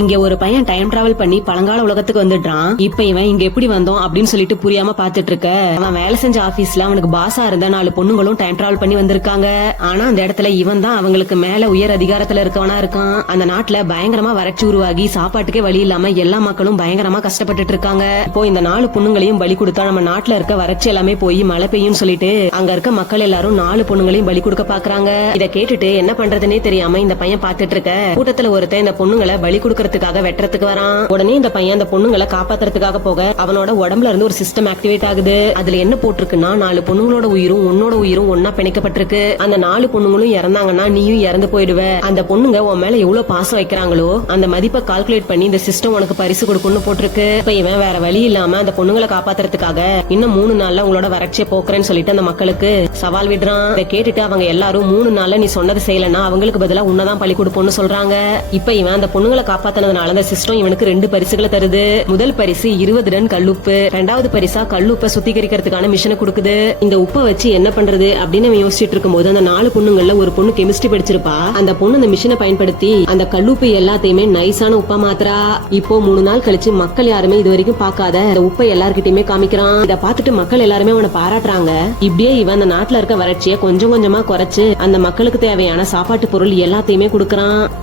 இங்க ஒரு பையன் டைம் டிராவல் பண்ணி பழங்கால உலகத்துக்கு வந்துடுறான். இப்ப இவன் இங்க எப்படி வந்தோம் அப்படின்னு சொல்லிட்டு புரியாம பாத்துட்டு இருக்க. அவன் வேலை செஞ்ச ஆபீஸ்ல அவனுக்கு பாசா இருந்த 4 பொண்ணுங்களும் டைம் டிராவல் பண்ணி வந்திருக்காங்க. ஆனா அந்த இடத்துல இவன் தான் அவங்களுக்கு மேல உயர் அதிகாரத்துல இருக்கவனா இருக்கான். அந்த நாட்டுல பயங்கரமா வறட்சி உருவாகி சாப்பாட்டுக்கே வழி இல்லாம எல்லா மக்களும் பயங்கரமா கஷ்டப்பட்டுட்டு இருக்காங்க. இப்போ இந்த 4 பொண்ணுங்களையும் பலி கொடுத்தா நம்ம நாட்டுல இருக்க வறட்சி எல்லாமே போய் மழை பெய்யும் சொல்லிட்டு அங்க இருக்க மக்கள் எல்லாரும் 4 பொண்ணுங்களையும் பலி கொடுக்க பாக்குறாங்க. இத கேட்டுட்டு என்ன பண்றதுன்னே தெரியாம இந்த பையன் பாத்துட்டு இருக்க. கூட்டத்துல ஒருத்தன் இந்த பொண்ணுங்களை பலி கொடுக்க வெட்டுறதுக்கு வரான். உடனே இந்த பையன் அந்த பொண்ணுங்களை காப்பாத்துறதுக்காக போக அவனோட உடம்புல இருந்து ஒரு சிஸ்டம் ஆக்டிவேட் ஆகுது. அதுல என்ன போட்டிருக்குன்னா 4 பொண்ணுங்களோட உயிரும் உன்னோட உயிரும் ஒன்னா பிணைக்கப்பட்டிருக்கு. அந்த 4 பொண்ணுங்களும் இறந்தாங்கன்னா நீயும் இறந்து போயிடுவ. அந்த பொண்ணுங்க உன் மேல எவ்வளவு பாசம் வைக்கிறாங்களோ அந்த மதிப்பை கால்குலேட் பண்ணி இந்த சிஸ்டம் உனக்கு பரிசு கொடுக்கும்னு போட்டிருக்கு. இப்ப இவன் வேற வழி இல்லாம அந்த பொண்ணுங்களை காப்பாத்துறதுக்காக இன்னும் 3 நாள்ல உங்களோட வறட்சியை போக்குறேன்னு சொல்லிட்டு அந்த மக்களுக்கு சவால் விடுறான். இதை கேட்டுட்டு அவங்க எல்லாரும் 3 நாள்ல நீ சொன்னது செய்யலன்னா அவங்களுக்கு பதிலா உன்னதான் பலி கொடுப்போம்னு சொல்றாங்க. இப்ப இவன் அந்த பொண்ணுங்களை காப்பாத்தினதுனால அந்த சிஸ்டம் இவனுக்கு 2 பரிசுகளை தருது. முதல் பரிசு 20 டன் கல்லுப்பு, 2வது பரிசா கல்லுப்பை சுத்திகரிக்கிறதுக்கான மிஷினை கொடுக்குது. இந்த உப்பை வச்சு என்ன பண்றது அப்படின்னு யோசிச்சுட்டு இருக்கும்போது அந்த 4 பொண்ணுங்கள்ல ஒரு பொண்ணு கெமிஸ்ட்ரி படிச்சிருப்பா. அந்த பொண்ணு அந்த மிஷினை பயன்படுத்தி அந்த கல்லுப்பு எல்லாத்தையுமே நைஸான உப்பா மாத்துறா. இப்போ 3 நாள் கழிச்சு மக்கள் யாருமே இது வரைக்கும் பார்க்காத அந்த உப்பை எல்லார்கிட்டயுமே காமிக்கிறான். இத பார்த்துட்டு மக்கள் எல்லாருமே அவனை பாராட்டுறாங்க. இப்படியே இவன் அந்த நாட்டுல இருக்க வறட்சியை கொஞ்சம் கொஞ்சமா குறைச்சு அந்த மக்களுக்கு தேவையான சாப்பாட்டு பொருள் எல்லாத்தையுமே கொடுக்கறான்.